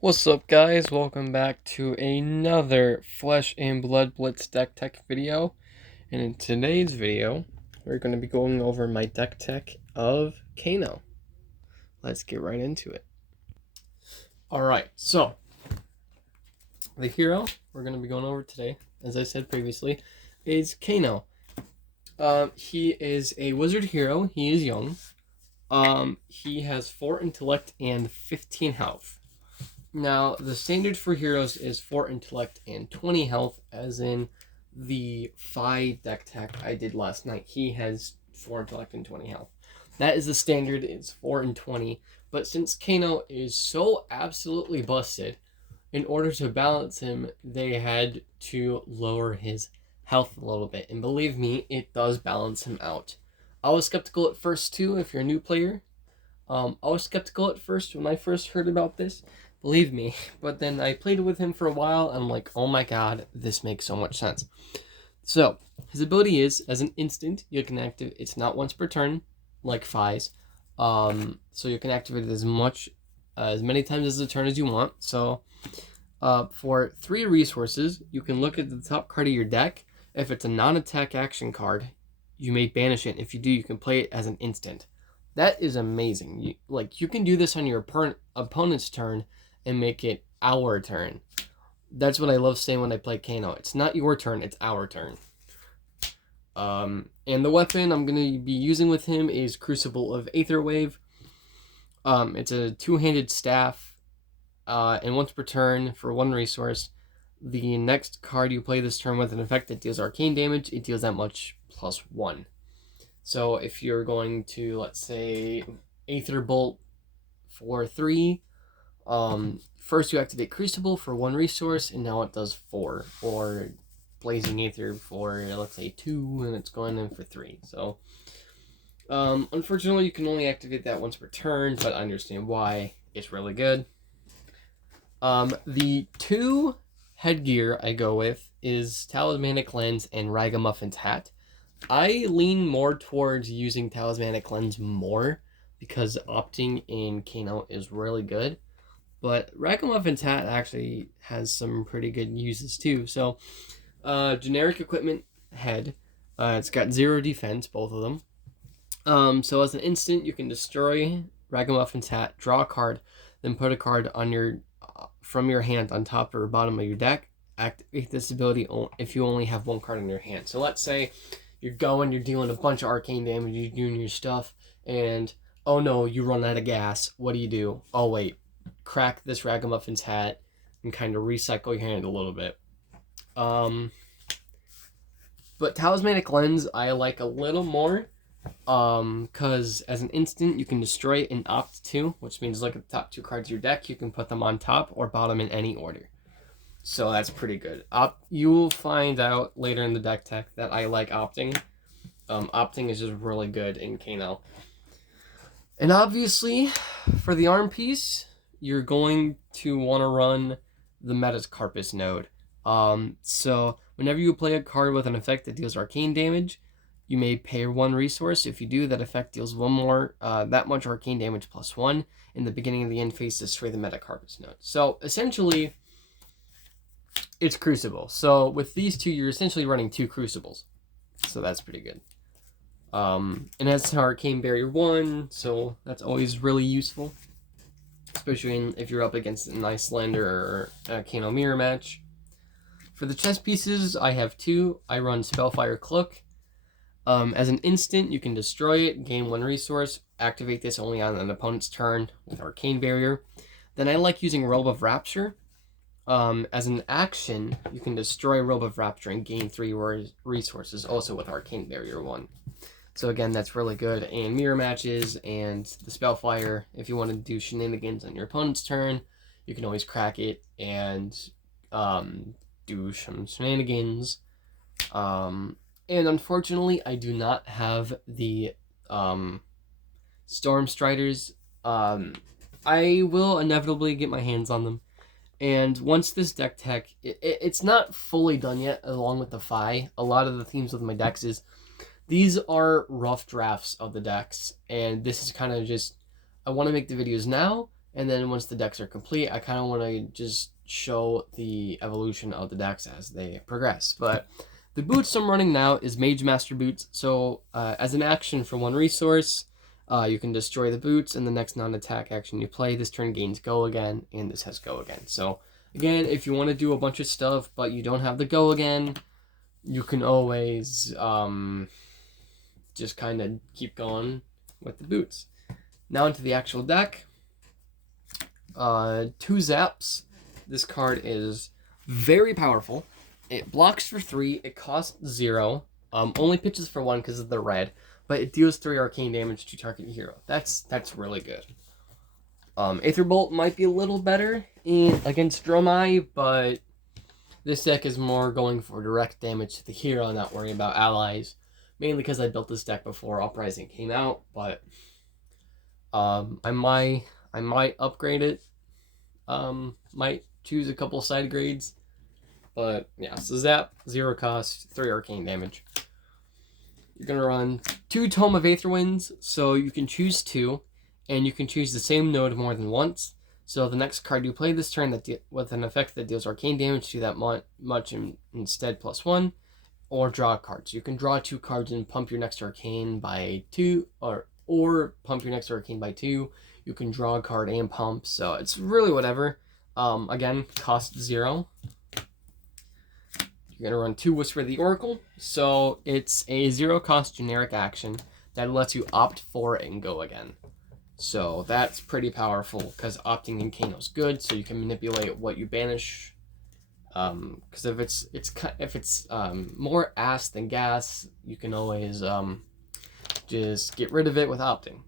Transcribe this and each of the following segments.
What's up, guys? Welcome back to another Flesh and Blood Blitz deck tech video. And in today's video, we're going to be going over my deck tech of Kano. Let's get right into it. Alright, so the hero we're going to be going over today, as I said previously, is Kano. He is a wizard hero. He is young. He has 4 intellect and 15 health. Now, the standard for heroes is 4 intellect and 20 health, as in the FAB deck tech I did last night. He has 4 intellect and 20 health. That is the standard, it's 4 and 20. But since Kano is so absolutely busted, in order to balance him, they had to lower his health a little bit. And believe me, it does balance him out. I was skeptical at first too, if you're a new player. I was skeptical at first when I first heard about this. Believe me, but then I played with him for a while, and I'm like, oh my god, this makes so much sense. So, his ability is, as an instant, you can activate, it's not once per turn, like FAB's, so you can activate it as many times as a turn as you want. So, for 3 resources, you can look at the top card of your deck. If it's a non-attack action card, you may banish it. If you do, you can play it as an instant. That is amazing. You can do this on your opponent's turn and make it our turn. That's what I love saying when I play Kano. It's not your turn, it's our turn. And the weapon I'm going to be using with him is Crucible of Aetherwave. It's a 2-handed staff, and once per turn for 1 resource. The next card you play this turn with an effect that deals arcane damage, it deals that much plus 1. So if you're going to, let's say, Aether Bolt for 3, first you activate Crucible for 1 resource, and now it does 4. Or Blazing Aether for, let's say, 2, and it's going in for 3. So, unfortunately, you can only activate that once per turn, but I understand why. It's really good. The 2 headgear I go with is Talismanic Lens and Ragamuffin's Hat. I lean more towards using Talismanic Lens more because opting in Kano is really good. But Ragamuffin's Hat actually has some pretty good uses too. So, generic equipment head. It's got 0 defense, both of them. So as an instant, you can destroy Ragamuffin's Hat, draw a card, then put a card on your from your hand on top or bottom of your deck. Activate this ability if you only have 1 card in your hand. So let's say you're dealing a bunch of arcane damage, you're doing your stuff, and oh no, you run out of gas. What do? Oh wait, crack this Ragamuffin's Hat and kind of recycle your hand a little bit. But Talismanic Lens I like a little more, because as an instant you can destroy it and opt to, which means look at the top 2 cards of your deck, you can put them on top or bottom in any order. So that's pretty good. You will find out later in the deck tech that I like opting. Opting is just really good in Kano. And obviously, for the arm piece, you're going to want to run the Metacarpus node. So whenever you play a card with an effect that deals arcane damage, you may pay 1 resource. If you do, that effect deals 1 more, that much arcane damage plus 1. In the beginning of the end phase, destroy the Metacarpus node. So essentially, it's Crucible. So with these 2, you're essentially running 2 Crucibles. So that's pretty good. It has Arcane Barrier 1, so that's always really useful. Especially if you're up against an Icelander or a Kano Mirror match. For the chess pieces, I have 2. I run Spellfire Cloak. As an instant, you can destroy it, gain 1 resource, activate this only on an opponent's turn with Arcane Barrier. Then I like using Robe of Rapture. As an action, you can destroy Robe of Rapture and gain 3 resources, also with Arcane Barrier 1. So again, that's really good in mirror matches and the Spellfire. If you want to do shenanigans on your opponent's turn, you can always crack it and do some shenanigans. And unfortunately, I do not have the Storm Striders. I will inevitably get my hands on them. And once this deck tech, it's not fully done yet, along with the FAB. A lot of the themes with my decks is, these are rough drafts of the decks, and this is kind of just, I want to make the videos now, And then once the decks are complete, I kind of want to just show the evolution of the decks as they progress. But the boots I'm running now is Mage Master boots. So as an action for 1 resource, you can destroy the boots, and the next non-attack action you play this turn gains go again, and this has go again. So again, if you want to do a bunch of stuff but you don't have the go again, you can always just kind of keep going with the boots. Now into the actual deck. 2 zaps. This card is very powerful. It blocks for 3. It costs 0. Only pitches for 1 because of the red, but it deals 3 arcane damage to target hero. That's really good. Aether Bolt might be a little better against Dromai, but this deck is more going for direct damage to the hero, not worrying about allies. Mainly because I built this deck before Uprising came out, but I might upgrade it. Might choose a couple side grades. But yeah, so zap, 0 cost, 3 arcane damage. You're going to run 2 Tome of Aether Winds, so you can choose 2, and you can choose the same node more than once. So the next card you play this turn with an effect that deals arcane damage to that much instead +1, or draw cards. You can draw 2 cards and pump your next arcane by 2, or pump your next arcane by 2. You can draw a card and pump, so it's really whatever. Again, cost 0. You're going to run 2 Whisper of the Oracle. So it's a 0 cost generic action that lets you opt for and go again. So that's pretty powerful because opting in Kano is good, so you can manipulate what you banish. Because if it's more ass than gas, you can always just get rid of it with opting.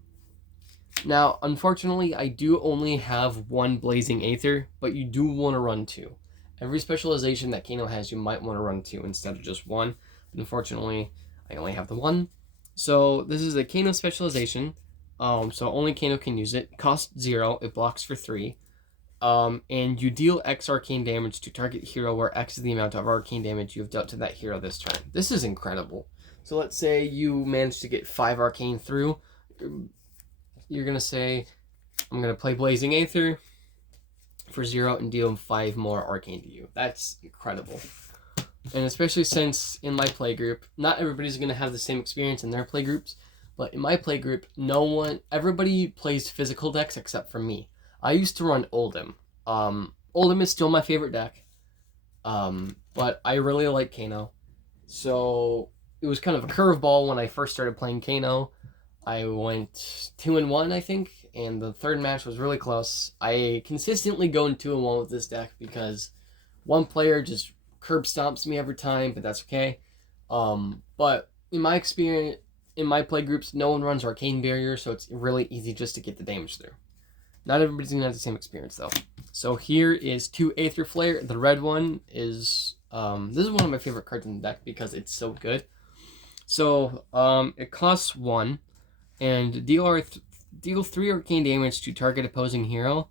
Now, unfortunately, I do only have 1 Blazing Aether, but you do want to run 2. Every specialization that Kano has, you might want to run 2 instead of just 1. But unfortunately, I only have the 1. So this is a Kano specialization. So only Kano can use it. Cost 0. It blocks for 3. And you deal X arcane damage to target hero, where X is the amount of arcane damage you have dealt to that hero this turn. This is incredible. So let's say you manage to get 5 arcane through. You're going to say, I'm going to play Blazing Aether for 0 and deal 5 more arcane to you. That's incredible. And especially since in my playgroup, not everybody's going to have the same experience in their playgroups, but in my playgroup, everybody plays physical decks except for me. I used to run Oldhim. Oldhim is still my favorite deck, but I really like Kano. So it was kind of a curveball when I first started playing Kano. I went 2-1, I think, and the 3rd match was really close. I consistently go in 2-1 with this deck because one player just curb stomps me every time, but that's okay. But in my experience, in my play groups, no one runs Arcane Barrier, so it's really easy just to get the damage through. Not everybody's going to have the same experience, though. So here is 2 Aether Flare. The red one is... this is one of my favorite cards in the deck because it's so good. So it costs 1. And deal 3 arcane damage to target opposing hero.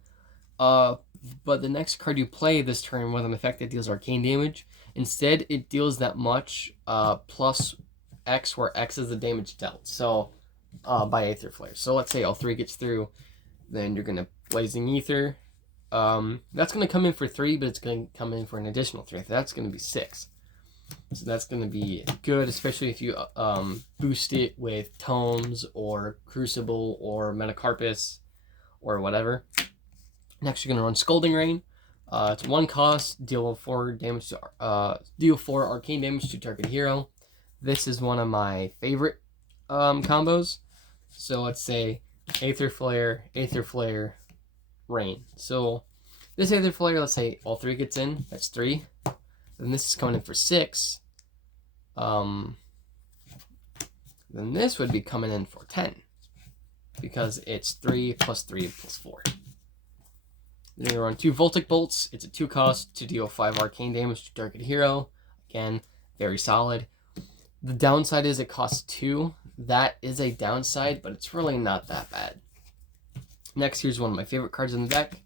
But the next card you play this turn with an effect that deals arcane damage, instead it deals that much plus X, where X is the damage dealt. So by Aether Flare. So let's say all 3 gets through, then you're gonna Blazing Aether. That's gonna come in for 3, but it's gonna come in for an additional 3. That's gonna be 6. So that's going to be good, especially if you boost it with Tomes or Crucible or Metacarpus or whatever. Next, you're going to run Scalding Rain. It's 1 cost, deal 4 damage to deal 4 arcane damage to target hero. This is one of my favorite combos. So let's say Aether Flare, Rain. So this Aether Flare, let's say all 3 gets in. That's 3. Then this is coming in for 6. Then this would be coming in for 10. Because it's 3 plus 3 plus 4. Then you run 2 Voltic Bolts. It's a 2 cost to deal 5 arcane damage to target hero. Again, very solid. The downside is it costs 2. That is a downside, but it's really not that bad. Next, here's one of my favorite cards in the deck.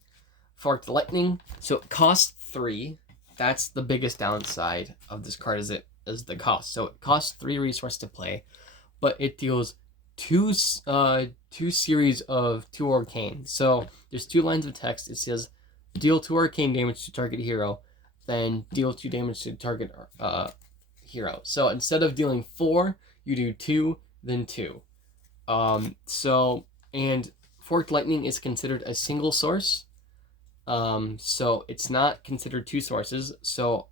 Forked Lightning. So it costs 3. That's the biggest downside of this card, is the cost. So it costs 3 resources to play, but it deals 2 two series of 2 arcane. So there's 2 lines of text. It says deal 2 arcane damage to target hero, then deal 2 damage to target hero. So instead of dealing 4, you do 2, then 2. And Forked Lightning is considered a single source. So it's not considered 2 sources. So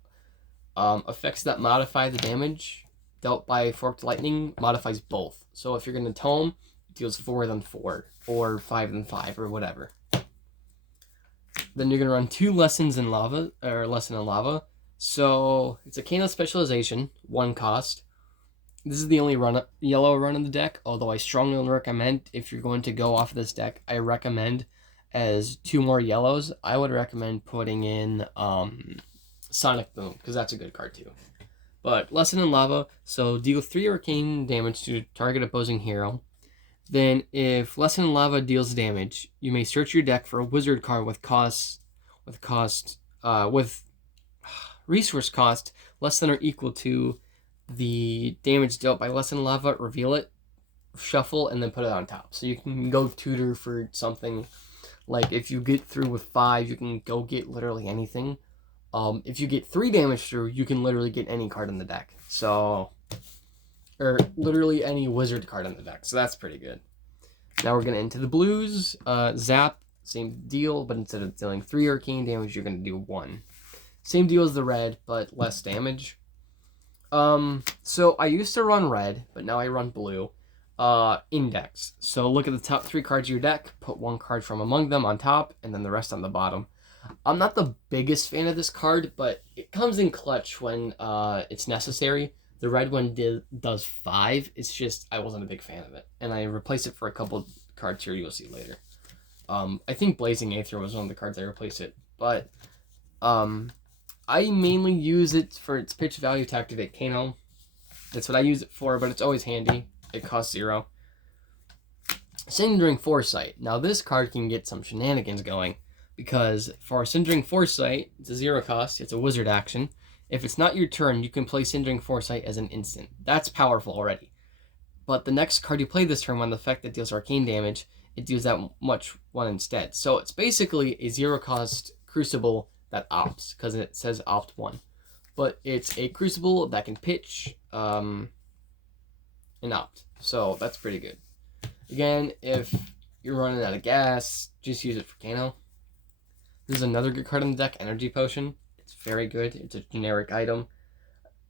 effects that modify the damage dealt by Forked Lightning modifies both. So if you're going to tome, it deals 4 then 4, or 5 then 5, or whatever. Then you're going to run 2 Lessons in Lava, or Lesson in Lava. So it's a Kano specialization, 1 cost. This is the only yellow run in the deck, although I strongly recommend, if you're going to go off of this deck, I recommend as 2 more yellows, I would recommend putting in Sonic Boom, because that's a good card too. But Lesson in Lava, so deal 3 arcane damage to target opposing hero. Then if Lesson in Lava deals damage, you may search your deck for a wizard card with resource cost less than or equal to the damage dealt by Lesson in Lava, reveal it, shuffle, and then put it on top. So you can go tutor for something. Like if you get through with 5, you can go get literally anything. If you get 3 damage through, you can literally get any card in the deck. So, or literally any wizard card in the deck. So that's pretty good. Now we're going to into the blues. Zap, same deal, but instead of dealing 3 arcane damage, you're going to do 1. Same deal as the red, but less damage. So I used to run red, but now I run blue. Index. So look at the top 3 cards of your deck, put 1 card from among them on top, and then the rest on the bottom. I'm not the biggest fan of this card, but it comes in clutch when it's necessary. The red one does 5. It's just, I wasn't a big fan of it. And I replaced it for a couple cards here you'll see later. I think Blazing Aether was one of the cards I replaced it. But I mainly use it for its pitch value to activate Kano. That's what I use it for, but it's always handy. It costs 0. Sindering Foresight. Now this card can get some shenanigans going, because for Sindering Foresight, it's a 0 cost, it's a wizard action. If it's not your turn, you can play Sindering Foresight as an instant. That's powerful already. But the next card you play this turn, when the effect that deals arcane damage, it deals that much 1 instead. So it's basically a 0 cost Crucible that opts, because it says opt 1. But it's a Crucible that can pitch and opt. So that's pretty good. Again, if you're running out of gas, just use it for Kano. This is another good card in the deck, Energy Potion. It's very good. It's a generic item.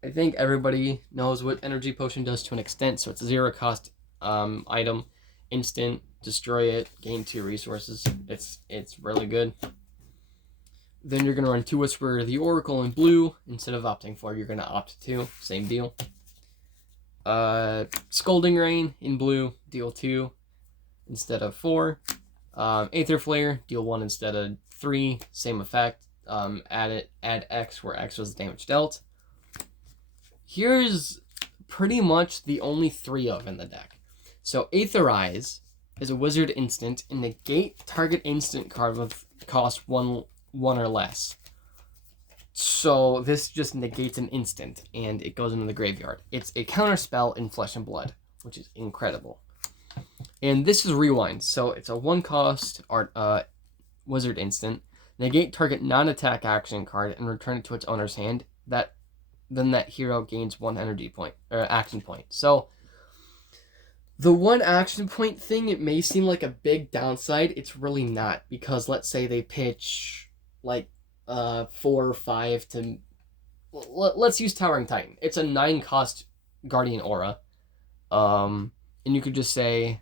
I think everybody knows what Energy Potion does to an extent, so it's a 0 cost item. Instant, destroy it, gain 2 resources. It's really good. Then you're going to run 2 Whisper of the Oracle in blue. Instead of opting 4, you're going to opt 2. Same deal. Scolding Rain in blue, deal 2 instead of 4. Aether Flare, deal 1 instead of 3, same effect. Add X where X was damage dealt. Here's pretty much the only 3 of in the deck. So Aetherize is a wizard instant and negate target instant card with cost 1 or less. So this just negates an instant and it goes into the graveyard. It's a counter spell in Flesh and Blood, which is incredible. And this is Rewind, so it's a 1 cost wizard instant. Negate target non-attack action card and return it to its owner's hand. Then that hero gains 1 energy point or action point. So the 1 action point thing, it may seem like a big downside. It's really not, because let's say they pitch like 4 or 5 to, let's use Towering Titan. It's a 9 cost Guardian Aura. And you could just say,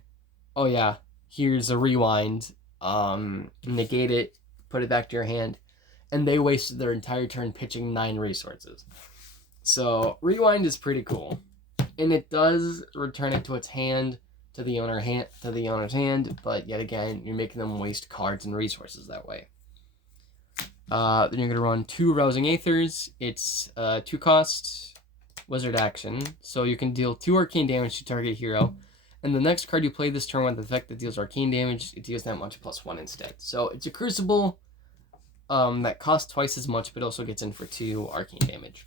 oh yeah, here's a Rewind, negate it, put it back to your hand, and they wasted their entire turn pitching 9 resources. So Rewind is pretty cool, and it does return it to its hand, to the owner's hand, but yet again, you're making them waste cards and resources that way. Then you're gonna run 2 Rousing Aethers. It's 2 cost wizard action, so you can deal 2 arcane damage to target hero. And the next card you play this turn with the effect that deals arcane damage, it deals that much plus 1 instead. So it's a Crucible that costs twice as much, but also gets in for 2 arcane damage.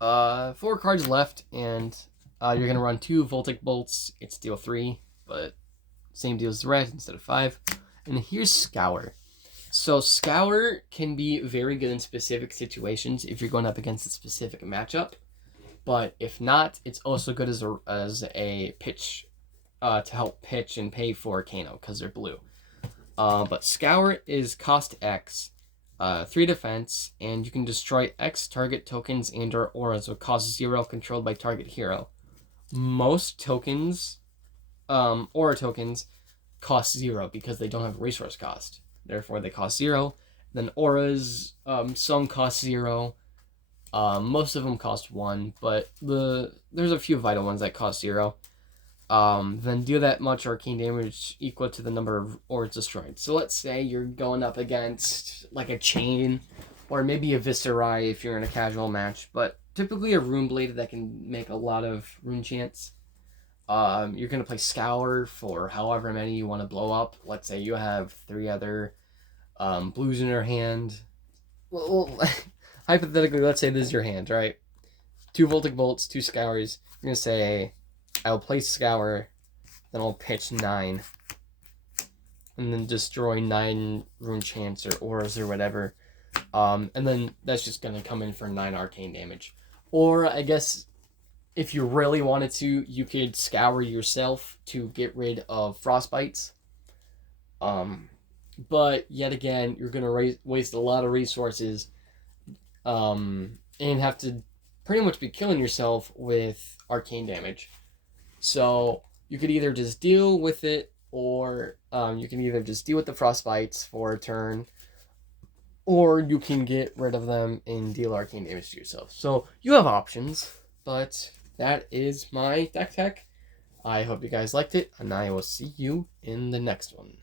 4 cards left, and You're going to run 2 Voltic Bolts. It's deal 3, but same deal as the red instead of 5. And here's Scour. So Scour can be very good in specific situations if you're going up against a specific matchup. But if not, it's also good as a pitch to help pitch and pay for Kano because they're blue. But Scour is cost X, 3 defense, and you can destroy X target tokens and or auras with cost 0 controlled by target hero. Most tokens, aura tokens, cost 0 because they don't have resource cost. Therefore, they cost 0. Then auras, some cost 0. Most of them cost 1, but there's a few vital ones that cost 0. Then deal that much arcane damage equal to the number of auras destroyed. So let's say you're going up against like a chain, or maybe a Viscerai if you're in a casual match, but typically a Rune Blade that can make a lot of rune chance. You're going to play Scour for however many you want to blow up. Let's say you have 3 other blues in your hand. Well, hypothetically, let's say this is your hand, right? 2 Voltic Bolts, 2 Scours. You're going to say, I'll play Scour, then I'll pitch 9. And then destroy 9 rune chance or auras or whatever. And then that's just going to come in for 9 arcane damage. Or, I guess, if you really wanted to, you could Scour yourself to get rid of Frostbites. But, yet again, you're going to waste a lot of resources and have to pretty much be killing yourself with arcane damage. So, you could either just deal with it, or you can either just deal with the Frostbites for a turn, or you can get rid of them and deal arcane damage to yourself. So, you have options, but that is my deck tech. I hope you guys liked it, and I will see you in the next one.